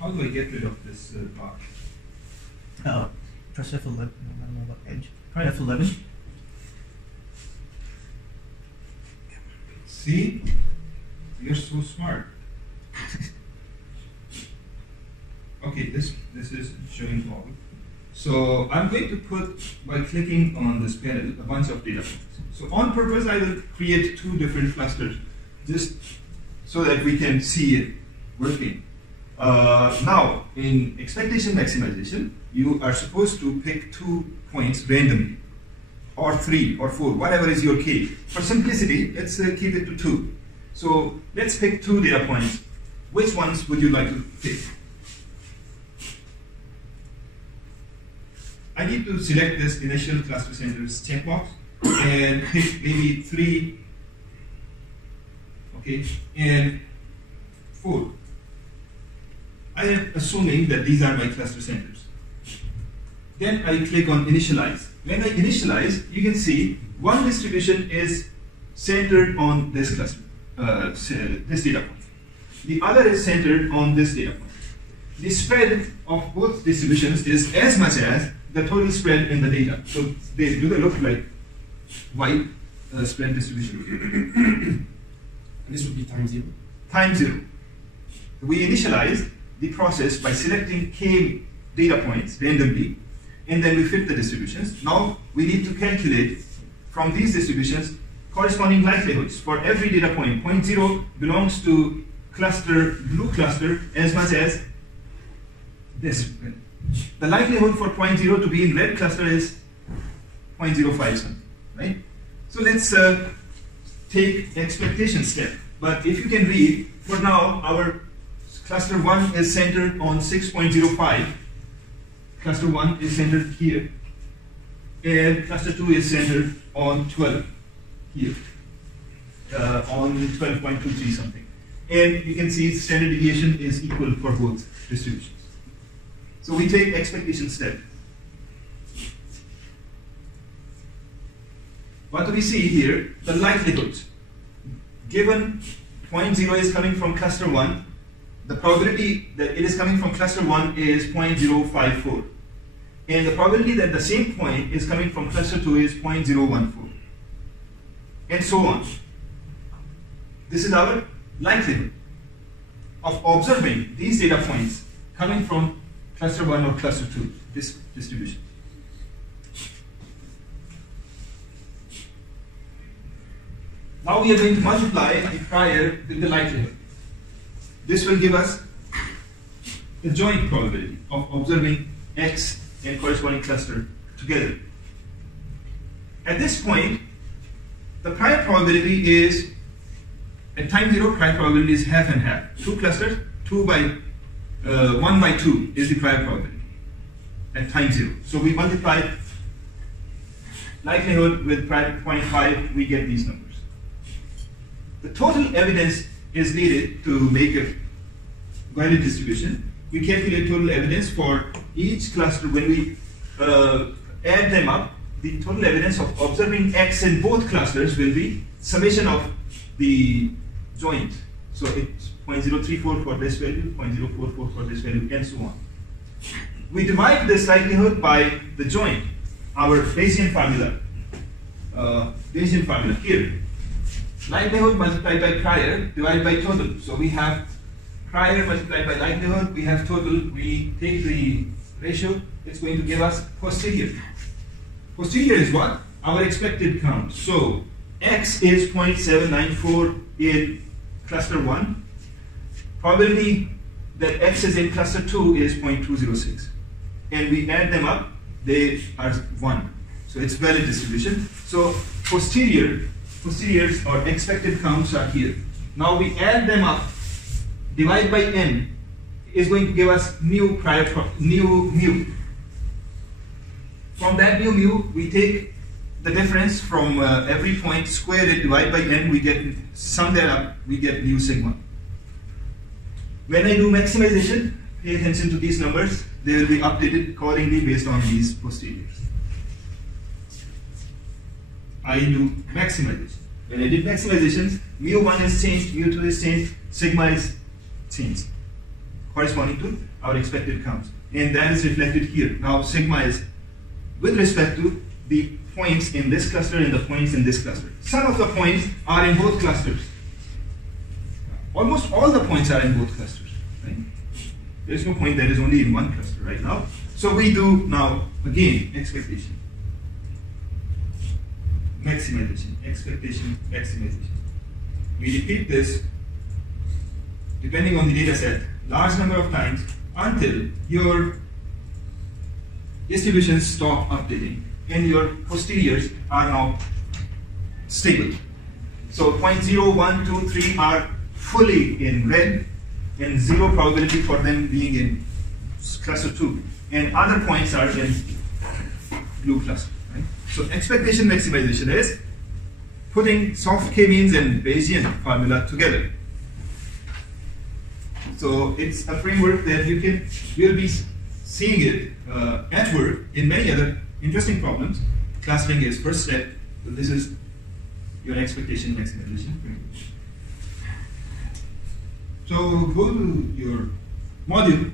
How do I get rid of this bar? Press F11. I don't know about edge. Try F11. See? You're so smart. Okay, this is showing all. So I'm going to put, by clicking on this panel, a bunch of data points. So on purpose, I will create 2 different clusters, just so that we can see it working. Now, in expectation maximization, you are supposed to pick 2 points randomly, or 3 or 4, whatever is your case. For simplicity, let's keep it to 2. So let's pick 2 data points. Which ones would you like to pick? I need to select this initial cluster centers checkbox and pick maybe 3, okay, and 4. I am assuming that these are my cluster centers. Then I click on initialize. When I initialize, you can see one distribution is centered on this cluster, this data point. The other is centered on this data point. The spread of both distributions is as much as the total spread in the data. So they look like white spread distribution. And this would be time 0? Time 0. We initialize the process by selecting k data points randomly, and then we fit the distributions. Now we need to calculate from these distributions corresponding likelihoods for every data point. Point 0 belongs to cluster, blue cluster, as much as this. The likelihood for point 0 to be in red cluster is 0.05 something, right? So let's take expectation step. But if you can read, for now, our cluster 1 is centered on 6.05. Cluster 1 is centered here. And cluster 2 is centered on 12 here. On 12.23 something. And you can see standard deviation is equal for both distributions. So we take expectation step. What do we see here? The likelihoods. Given point 0 is coming from cluster 1, the probability that it is coming from cluster 1 is 0.054. And the probability that the same point is coming from cluster 2 is 0.014. And so on. This is our likelihood of observing these data points coming from cluster 1 or cluster 2, this distribution. Now we are going to multiply the prior with the likelihood. This will give us the joint probability of observing X and corresponding cluster together. At this point, the prior probability is, at time 0, prior probability is half and half. 2 clusters, 1 by 2 is the prior probability at time 0. So we multiply likelihood with prior 0.5, we get these numbers. The total evidence is needed to make a valid distribution. We calculate total evidence for each cluster. When we add them up, the total evidence of observing X in both clusters will be summation of the joint. So it's 0.034 for this value, 0.044 for this value, and so on. We divide this likelihood by the joint, our Bayesian formula. Bayesian formula here. Likelihood multiplied by prior divided by total. So we have prior multiplied by likelihood, we have total, we take the ratio, it's going to give us posterior. Posterior is what? Our expected count. So X is 0.794 in cluster 1. Probability that X is in cluster 2 is 0.206. And we add them up, they are 1. So it's valid distribution. So posteriors or expected counts are here. Now we add them up, divide by n is going to give us new mu. From that new mu, we take the difference from every point, square it, divide by n, we get, sum that up, we get mu sigma. When I do maximization, pay attention to these numbers, they will be updated accordingly based on these posteriors. I do maximization. When I did maximizations, mu1 is changed, mu2 is changed, sigma is changed. corresponding to our expected counts. And that is reflected here. Now sigma is with respect to the points in this cluster and the points in this cluster. Some of the points are in both clusters. Almost all the points are in both clusters. Right? There is no point that is only in one cluster right now. So we do now, again, expectation. Maximization, expectation, maximization. We repeat this depending on the data set large number of times until your distributions stop updating and your posteriors are now stable. So 0.0, 1, 2, 3 are fully in red and 0 probability for them being in cluster 2. And other points are in blue cluster. Right? So expectation maximization is putting soft k-means and Bayesian formula together. So it's a framework that you'll be seeing it at work in many other interesting problems. Clustering is first step, so this is your expectation maximization framework. So go to your module